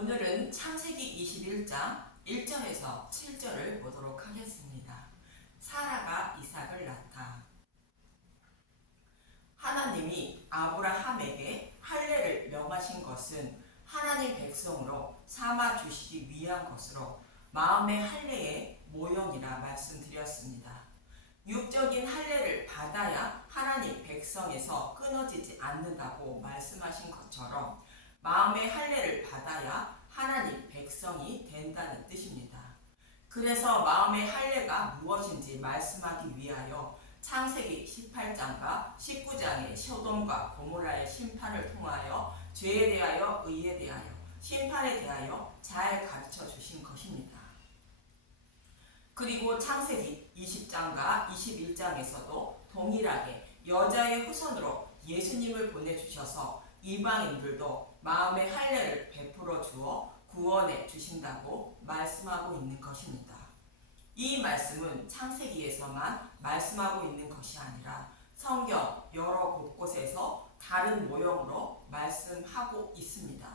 오늘은 창세기 21장 1절에서 7절을 보도록 하겠습니다. 사라가 이삭을 낳다. 하나님이 아브라함에게 할례를 명하신 것은 하나님 백성으로 삼아 주시기 위한 것으로 마음의 할례의 모형이라 말씀드렸습니다. 육적인 할례를 받아야 하나님 백성에서 끊어지지 않는다고 말씀하신 것처럼 마음의 할례를 받아야 하나님 백성이 된다는 뜻입니다. 그래서 마음의 할례가 무엇인지 말씀하기 위하여 창세기 18장과 19장의 소돔과 고모라의 심판을 통하여 죄에 대하여 의에 대하여 심판에 대하여 잘 가르쳐 주신 것입니다. 그리고 창세기 20장과 21장에서도 동일하게 여자의 후손으로 예수님을 보내주셔서 이방인들도 마음의 할례를 베풀어 주어 구원해 주신다고 말씀하고 있는 것입니다. 이 말씀은 창세기에서만 말씀하고 있는 것이 아니라 성경 여러 곳곳에서 다른 모형으로 말씀하고 있습니다.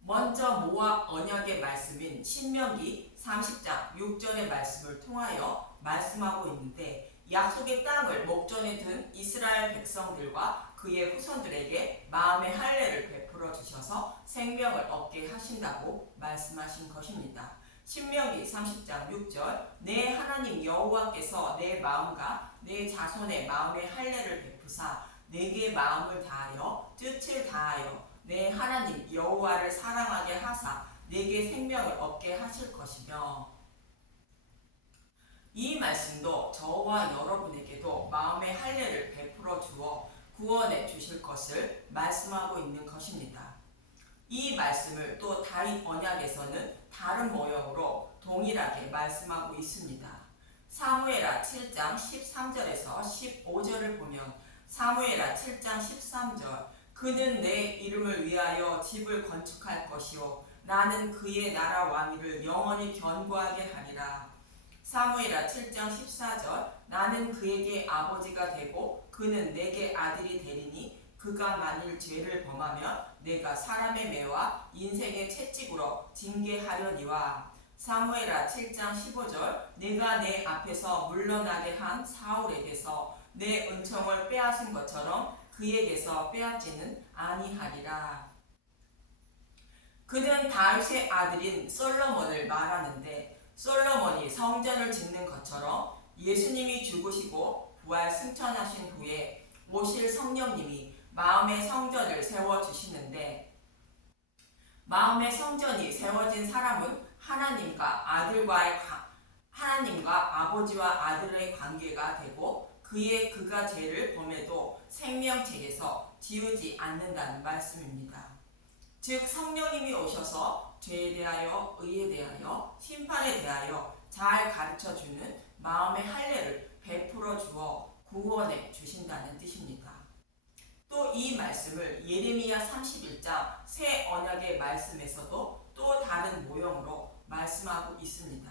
먼저 모압 언약의 말씀인 신명기 30장 6절의 말씀을 통하여 말씀하고 있는데, 약속의 땅을 목전에 둔 이스라엘 백성들과 그의 후손들에게 마음의 할례를 베풀어 주셔서 생명을 얻게 하신다고 말씀하신 것입니다. 신명기 30장 6절 내 하나님 여호와께서 내 마음과 내 자손의 마음의 할례를 베푸사 내게 마음을 다하여 뜻을 다하여 내 하나님 여호와를 사랑하게 하사 내게 생명을 얻게 하실 것이며, 이 말씀도 저와 여러분에게도 마음의 할례를 베풀어 주어 구원해 주실 것을 말씀하고 있는 것입니다. 이 말씀을 또 다윗 언약에서는 다른 모형으로 동일하게 말씀하고 있습니다. 사무엘하 7장 13절에서 15절을 보면 사무엘하 7장 13절 그는 내 이름을 위하여 집을 건축할 것이요 나는 그의 나라 왕위를 영원히 견고하게 하리라. 사무엘하 7장 14절 나는 그에게 아버지가 되고 그는 내게 아들이 되리니 그가 만일 죄를 범하면 내가 사람의 매와 인생의 채찍으로 징계하려니와. 사무엘하 7장 15절 내가 내 앞에서 물러나게 한 사울에게서 내 은총을 빼앗은 것처럼 그에게서 빼앗지는 아니하리라. 그는 다윗의 아들인 솔로몬을 말하는데, 솔로몬이 성전을 짓는 것처럼 예수님이 죽으시고 부활 승천하신 후에 오실 성령님이 마음의 성전을 세워주시는데, 마음의 성전이 세워진 사람은 하나님과 아버지와 아들의 관계가 되고 그가 죄를 범해도 생명책에서 지우지 않는다는 말씀입니다. 즉 성령님이 오셔서 죄에 대하여 의에 대하여 심판에 대하여 잘 가르쳐주는 마음의 할례를 베풀어 주어 구원해 주신다는 뜻입니다. 또 이 말씀을 예레미야 31장 새 언약의 말씀에서도 또 다른 모형으로 말씀하고 있습니다.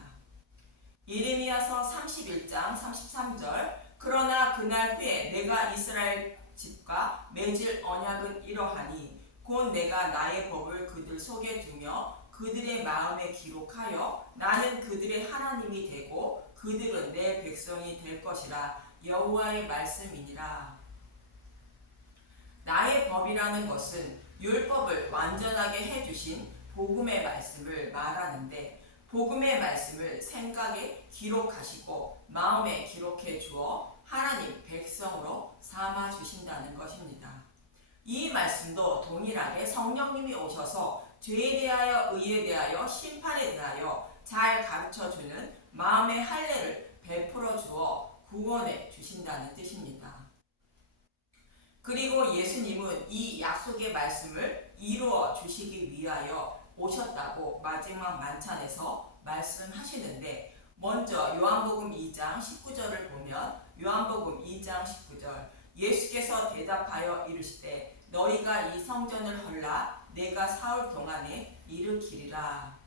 예레미야서 31장 33절 그러나 그날 후에 내가 이스라엘 집과 맺을 언약은 이러하니 곧 내가 나의 법을 그들 속에 두며 그들의 마음에 기록하여 나는 그들의 하나님이 되고 그들은 내 백성이 될 것이라. 여호와의 말씀이니라. 나의 법이라는 것은 율법을 완전하게 해주신 복음의 말씀을 말하는데, 복음의 말씀을 생각에 기록하시고 마음에 기록해 주어 하나님 백성으로 삼아 주신다는 것입니다. 이 말씀도 동일하게 성령님이 오셔서 죄에 대하여 의에 대하여 심판에 대하여 잘 가르쳐주는 마음의 할례를 베풀어 주어 구원해 주신다는 뜻입니다. 그리고 예수님은 이 약속의 말씀을 이루어 주시기 위하여 오셨다고 마지막 만찬에서 말씀하시는데, 먼저 요한복음 2장 19절을 보면 요한복음 2장 19절 예수께서 대답하여 이르시되 너희가 이 성전을 헐라 내가 사흘 동안에 일으키리라.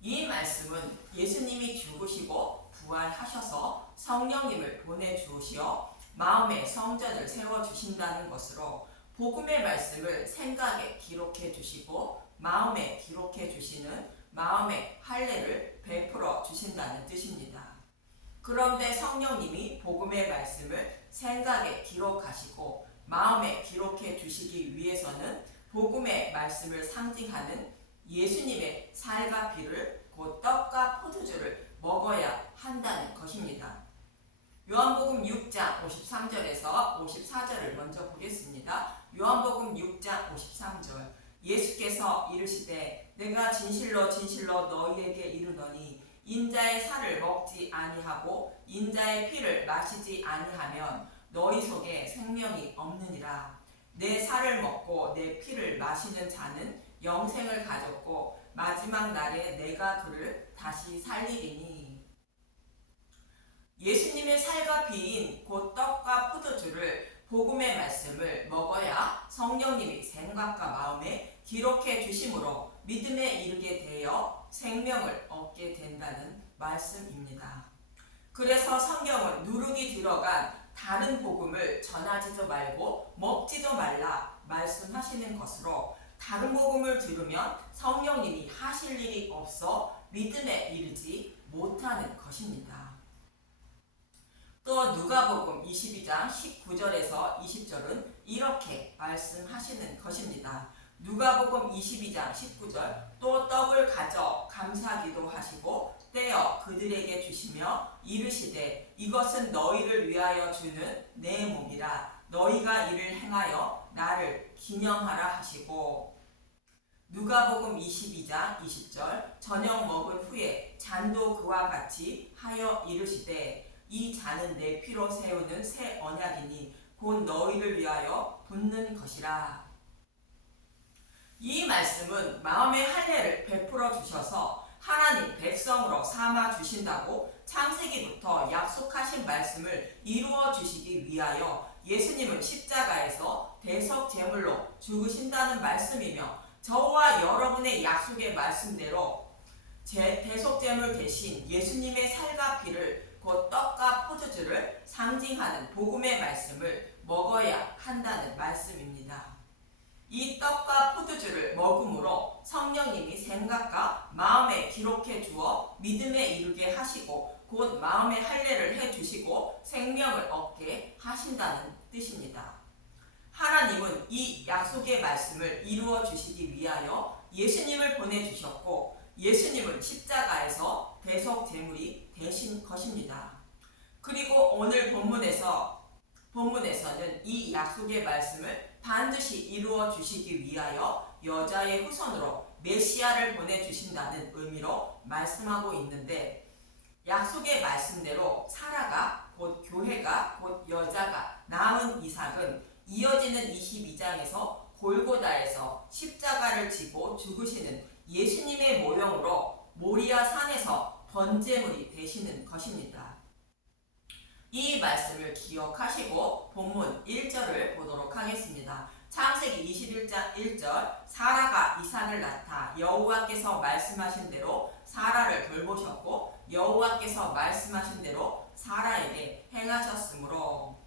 이 말씀은 예수님이 죽으시고 부활하셔서 성령님을 보내주시어 마음의 성전을 세워주신다는 것으로 복음의 말씀을 생각에 기록해 주시고 마음에 기록해 주시는 마음의 할례를 베풀어 주신다는 뜻입니다. 그런데 성령님이 복음의 말씀을 생각에 기록하시고 마음에 기록해 주시기 위해서는 복음의 말씀을 상징하는 예수님의 살과 피를 곧 떡과 포도주를 먹어야 한다는 것입니다. 요한복음 6장 53절에서 54절을 먼저 보겠습니다. 요한복음 6장 53절 예수께서 이르시되 내가 진실로 진실로 너희에게 이르노니 인자의 살을 먹지 아니하고 인자의 피를 마시지 아니하면 너희 속에 생명이 없느니라. 내 살을 먹고 내 피를 마시는 자는 영생을 가졌고 마지막 날에 내가 그를 다시 살리리니. 예수님의 살과 피인 곧 떡과 포도주를 복음의 말씀을 먹어야 성령님이 생각과 마음에 기록해 주심으로 믿음에 이르게 되어 생명을 얻게 된다는 말씀입니다. 그래서 성경은 누룩이 들어간 다른 복음을 전하지도 말고 먹지도 말라 말씀하시는 것으로 다른 복음을 들으면 성령님이 하실 일이 없어 믿음에 이르지 못하는 것입니다. 또 누가복음 22장 19절에서 20절은 이렇게 말씀하시는 것입니다. 누가복음 22장 19절 또 떡을 가져 감사기도 하시고 떼어 그들에게 주시며 이르시되 이것은 너희를 위하여 주는 내 몸이라 너희가 이를 행하여 나를 기념하라 하시고 누가복음 22장 20절 저녁 먹은 후에 잔도 그와 같이 하여 이르시되 이 잔은 내 피로 세우는 새 언약이니 곧 너희를 위하여 붓는 것이라. 이 말씀은 마음의 할례를 베풀어 주셔서 하나님 백성으로 삼아 주신다고 창세기부터 약속하신 말씀을 이루어 주시기 위하여 예수님은 십자가에서 대속 제물로 죽으신다는 말씀이며 저와 여러분의 약속의 말씀대로 대속 제물 대신 예수님의 살과 피를 곧 떡과 포도주를 상징하는 복음의 말씀을 먹어야 한다는 말씀입니다. 이 떡과 포도주를 먹음으로 성령님이 생각과 마음에 기록해 주어 믿음에 이르게 하시고 곧 마음의 할례를 해 주시고 생명을 얻게 하신다는 뜻입니다. 하나님은 이 약속의 말씀을 이루어 주시기 위하여 예수님을 보내주셨고 예수님은 십자가에서 대속 제물이 되신 것입니다. 그리고 오늘 본문에서는 이 약속의 말씀을 반드시 이루어 주시기 위하여 여자의 후손으로 메시아를 보내주신다는 의미로 말씀하고 있는데 약속의 말씀대로 사라가 곧 교회가 곧 여자가 낳은 이삭은 이어지는 22장에서 골고다에서 십자가를 지고 죽으시는 예수님의 모형으로 모리아 산에서 번제물이 되시는 것입니다. 이 말씀을 기억하시고 본문 1절을 보도록 하겠습니다. 창세기 21장 1절 사라가 이삭을 낳다 여호와께서 말씀하신 대로 사라를 돌보셨고 여호와께서 말씀하신 대로 사라에게 행하셨으므로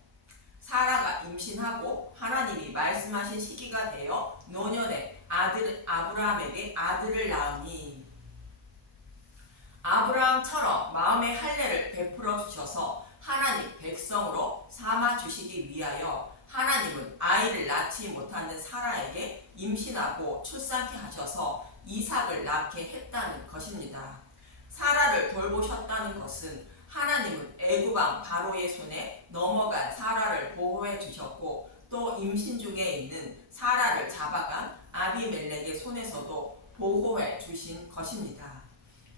사라가 임신하고 하나님이 말씀하신 시기가 되어 노년에 아브라함에게 아들을 낳으니 아브라함처럼 마음의 할례를 베풀어 주셔서 하나님 백성으로 삼아 주시기 위하여 하나님은 아이를 낳지 못하는 사라에게 임신하고 출산케 하셔서 이삭을 낳게 했다는 것입니다. 사라를 돌보셨다는 것은 하나님은 애굽왕 바로의 손에 넘어간 사라를 보호해 주셨고 또 임신 중에 있는 사라를 잡아간 아비멜렉의 손에서도 보호해 주신 것입니다.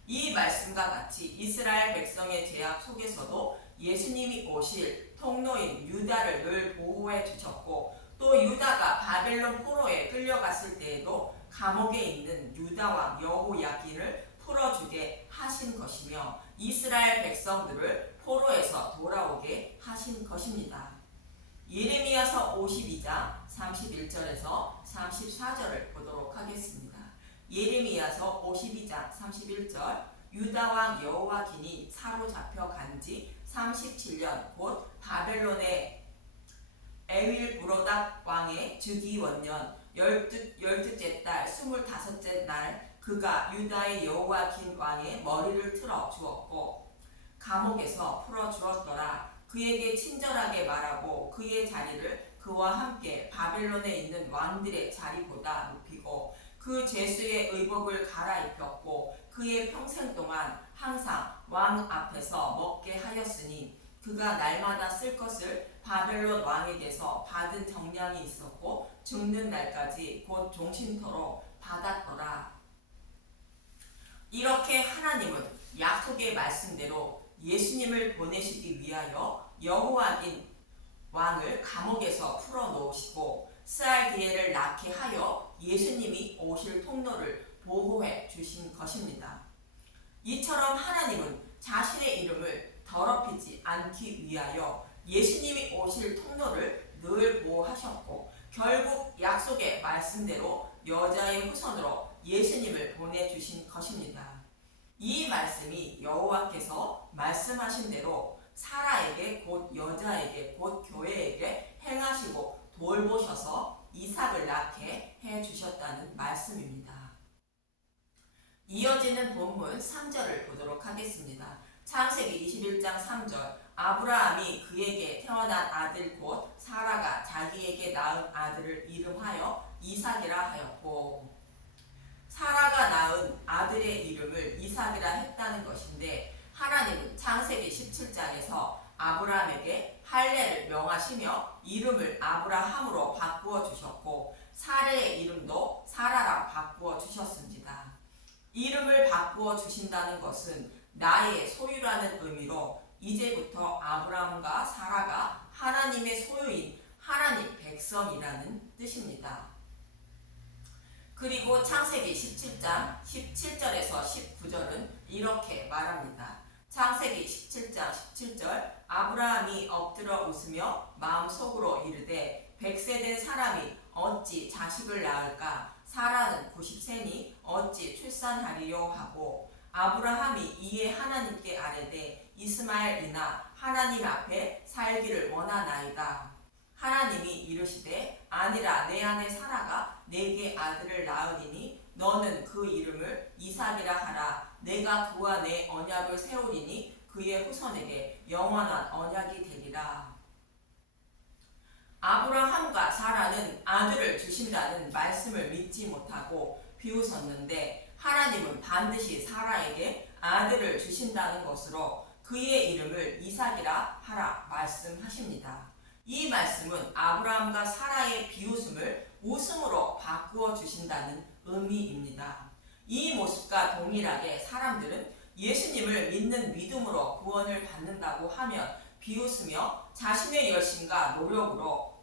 이 말씀과 같이 이스라엘 백성의 제약 속에서도 예수님이 오실 통로인 유다를 늘 보호해 주셨고 또 유다가 바벨론 포로에 끌려갔을 때에도 감옥에 있는 유다왕 여호야긴을 풀어주게 하신 것이며 이스라엘 백성들을 포로에서 돌아오게 하신 것입니다. 예레미야서 52장 31절에서 34절을 보도록 하겠습니다. 예레미야서 52장 31절 유다왕 여호야긴이 사로잡혀 간지 37년 곧 바벨론에 에윌 브로닥 왕의 즉위 원년 열두째 달 25째 날 그가 유다의 여호와긴 왕의 머리를 틀어 주었고 감옥에서 풀어 주었더라. 그에게 친절하게 말하고 그의 자리를 그와 함께 바벨론에 있는 왕들의 자리보다 높이고 그 죄수의 의복을 갈아입혔고 그의 평생 동안 항상 왕 앞에서 먹게 하였으니 그가 날마다 쓸 것을 바벨론 왕에게서 받은 정량이 있었고 죽는 날까지 곧 종신토록 받았더라. 이렇게 하나님은 약속의 말씀대로 예수님을 보내시기 위하여 여호와긴 왕을 감옥에서 풀어놓으시고 스알디엘을 낳게 하여 예수님이 오실 통로를 보호해 주신 것입니다. 이처럼 하나님은 자신의 이름을 더럽히지 않기 위하여 예수님이 오실 통로를 늘 보호하셨고 결국 약속의 말씀대로 여자의 후손으로 예수님을 보내주신 것입니다. 이 말씀이 여호와께서 말씀하신 대로 사라에게 곧 여자에게 곧 교회에게 행하시고 돌보셔서 이삭을 낳게 해주셨다는 말씀입니다. 이어지는 본문 3절을 보도록 하겠습니다. 창세기 21장 3절 아브라함이 그에게 태어난 아들 곧 사라가 자기에게 낳은 아들을 이름하여 이삭이라 하였고 사라가 낳은 아들의 이름을 이삭이라 했다는 것인데 하나님은 창세기 17장에서 아브라함에게 할례를 명하시며 이름을 아브라함으로 바꾸어 주셨고 사라의 이름도 사라라 바꾸어 주셨습니다. 이름을 바꾸어 주신다는 것은 나의 소유라는 의미로 이제부터 아브라함과 사라가 하나님의 소유인 하나님 백성이라는 뜻입니다. 그리고 창세기 17장 17절에서 19절은 이렇게 말합니다. 창세기 17장 17절 아브라함이 엎드려 웃으며 마음속으로 이르되 100세 된 사람이 어찌 자식을 낳을까? 사라는 90세니 어찌 출산하리요 하고 아브라함이 이에 하나님께 아뢰되 이스마엘이나 하나님 앞에 살기를 원하나이다. 하나님이 이르시되 아니라 내 아내 사라가 내게 아들을 낳으리니 너는 그 이름을 이삭이라 하라. 내가 그와 내 언약을 세우리니 그의 후손에게 영원한 언약이 되리라. 아브라함과 사라는 아들을 주신다는 말씀을 믿지 못하고 비웃었는데 하나님은 반드시 사라에게 아들을 주신다는 것으로 그의 이름을 이삭이라 하라 말씀하십니다. 이 말씀은 아브라함과 사라의 비웃음을 웃음으로 바꾸어 주신다는 의미입니다. 이 모습과 동일하게 사람들은 예수님을 믿는 믿음으로 구원을 받는다고 하면 비웃으며 자신의 열심과 노력으로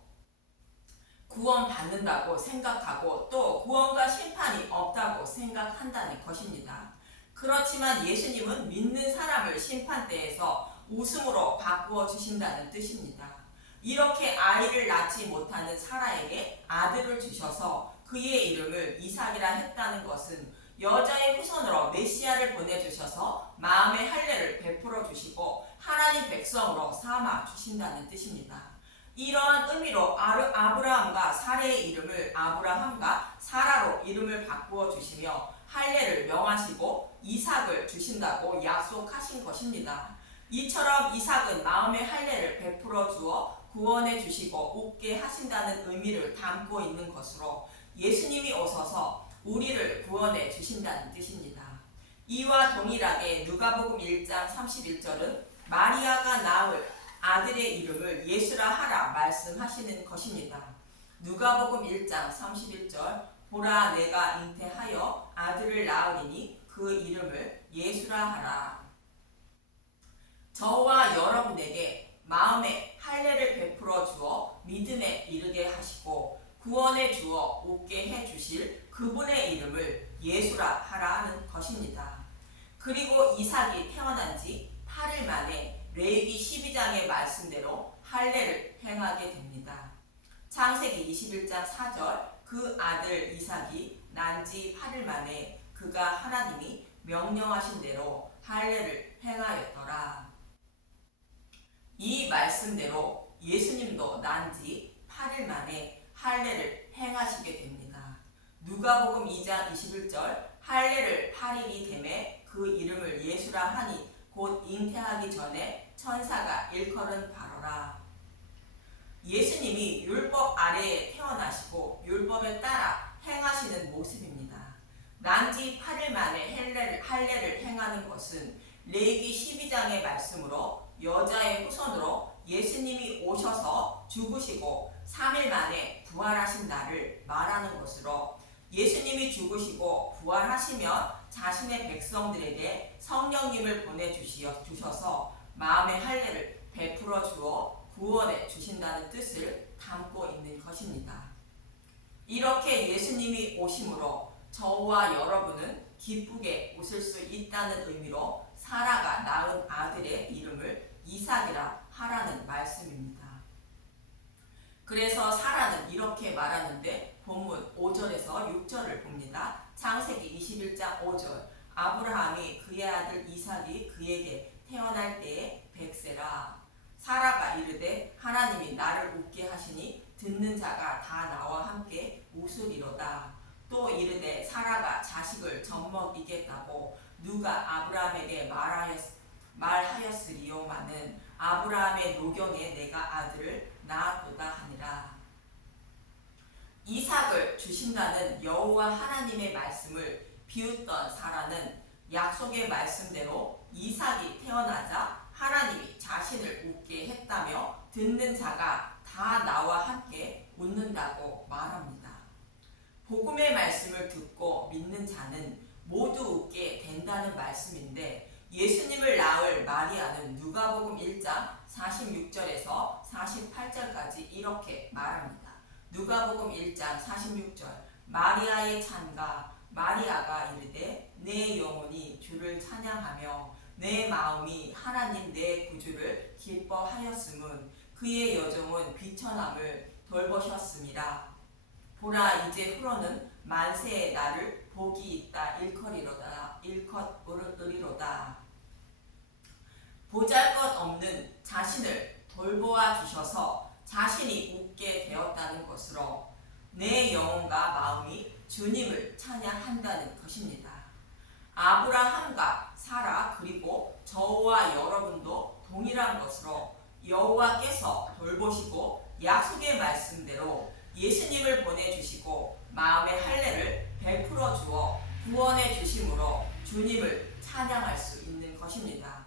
구원받는다고 생각하고 또 구원과 심판이 없다고 생각한다는 것입니다. 그렇지만 예수님은 믿는 사람을 심판대에서 웃음으로 바꾸어 주신다는 뜻입니다. 이렇게 아이를 낳지 못하는 사라에게 아들을 주셔서 그의 이름을 이삭이라 했다는 것은 여자의 후손으로 메시아를 보내주셔서 마음의 할례를 베풀어 주시고 하나님 백성으로 삼아 주신다는 뜻입니다. 이러한 의미로 아브라함과 사라의 이름을 아브라함과 사라로 이름을 바꾸어 주시며 할례를 명하시고 이삭을 주신다고 약속하신 것입니다. 이처럼 이삭은 마음의 할례를 베풀어 주어 구원해 주시고 웃게 하신다는 의미를 담고 있는 것으로 예수님이 오셔서 우리를 구원해 주신다는 뜻입니다. 이와 동일하게 누가복음 1장 31절은 마리아가 낳을 아들의 이름을 예수라 하라 말씀하시는 것입니다. 누가복음 1장 31절 보라 내가 잉태하여 아들을 낳으리니 그 이름을 예수라 하라. 저와 여러분에게 마음에 할례를 베풀어 주어 믿음에 이르게 하시고 구원해 주어 웃게 해 주실 그분의 이름을 예수라 하라는 것입니다. 그리고 이삭이 태어난 지 8일 만에 레위기 12장의 말씀대로 할례를 행하게 됩니다. 창세기 21장 4절 그 아들 이삭이 난 지 8일 만에 그가 하나님이 명령하신 대로 할례를 행하였더라. 이 말씀대로 예수님도 난 지 8일 만에 할례를 행하시게 됩니다. 누가복음 2장 21절 할례를 8일이 되매 그 이름을 예수라 하니 곧 잉태하기 전에 천사가 일컬은 바로라. 예수님이 율법 아래에 태어나시고 율법에 따라 행하시는 모습입니다. 난지 8일 만에 할례를 행하는 것은 레위기 12장의 말씀으로 여자의 후손으로 예수님이 오셔서 죽으시고 3일 만에 부활하신 날을 말하는 것으로 예수님이 죽으시고 부활하시면 자신의 백성들에게 성령님을 보내주셔서 마음의 할례를 베풀어 주어 구원해 주신다는 뜻을 담고 있는 것입니다. 이렇게 예수님이 오심으로 저와 여러분은 기쁘게 웃을 수 있다는 의미로 사라가 낳은 아들의 이름을 이삭이라 하라는 말씀입니다. 그래서 사라는 이렇게 말하는데 본문 5절에서 6절을 봅니다. 창세기 21장 5절 아브라함이 그의 아들 이삭이 그에게 태어날 때에 100세라. 사라가 이르되 하나님이 나를 웃게 하시니 듣는 자가 다 나와 함께 웃으리로다. 또 이르되 사라가 자식을 젖먹이겠다고 누가 아브라함에게 말하였으리요마는 아브라함의 노경에 내가 아들을 낳았도다 하니라. 이삭을 주신다는 여호와 하나님의 말씀을 비웃던 사라는 약속의 말씀대로 이삭이 태어나자 하나님이 자신을 웃게 했다며 듣는 자가 다 나와 함께 웃는다고 말합니다. 복음의 말씀을 듣고 믿는 자는 모두 웃게 된다는 말씀인데 예수님을 낳을 마리아는 누가복음 1장 46절에서 48절까지 이렇게 말합니다. 누가복음 1장 46절 마리아의 찬가 마리아가 이르되 내 영혼이 주를 찬양하며 내 마음이 하나님 내 구주를 기뻐하였음은 그의 여종은 비천함을 돌보셨음이라. 보라 이제 후로는 만세의 나를 복이 있다 일컬으리로다. 보잘것없는 자신을 돌보아 주셔서 자신이 웃게 되었다는 것으로 내 영혼과 마음이 주님을 찬양한다는 것입니다. 아브라함과 사라 그리고 저와 여러분도 동일한 것으로 여호와께서 돌보시고 약속의 말씀대로 예수님을 보내주시고 마음의 할례를 베풀어 주어 구원해 주심으로 주님을 찬양할 수 있는 것입니다.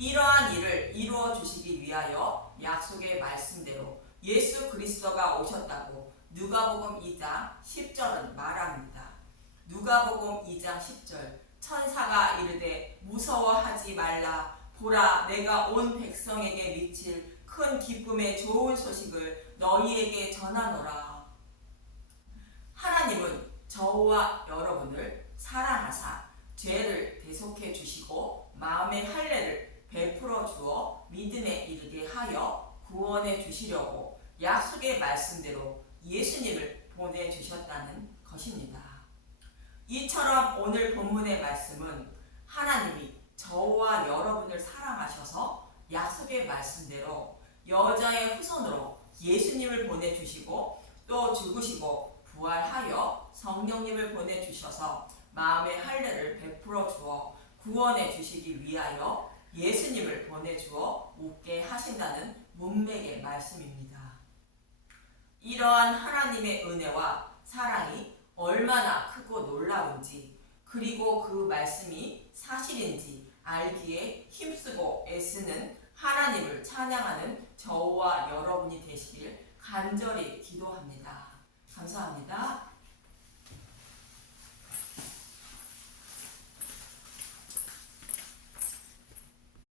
이러한 일을 이루어 주시기 위하여 약속의 말씀대로 예수 그리스도가 오셨다고 누가복음 2장 10절은 말합니다. 누가복음 2장 10절 천사가 이르되 무서워하지 말라. 보라 내가 온 백성에게 미칠 큰 기쁨의 좋은 소식을 너희에게 전하노라. 하나님은 저와 여러분을 사랑하사 죄를 대속해 주시고 마음의 할례를 베풀어 주어 믿음에 이르게 하여 구원해 주시려고 약속의 말씀대로 예수님을 보내주셨다는 것입니다. 이처럼 오늘 본문의 말씀은 하나님이 저와 여러분을 사랑하셔서 약속의 말씀대로 여자의 후손으로 예수님을 보내주시고 또 죽으시고 부활하여 성령님을 보내주셔서 마음의 할례를 베풀어 주어 구원해 주시기 위하여 예수님을 보내주어 웃게 하신다는 문맥의 말씀입니다. 이러한 하나님의 은혜와 사랑이 얼마나 크고 놀라운지 그리고 그 말씀이 사실인지 알기에 힘쓰고 애쓰는 하나님을 찬양하는 저와 여러분이 되시길 간절히 기도합니다.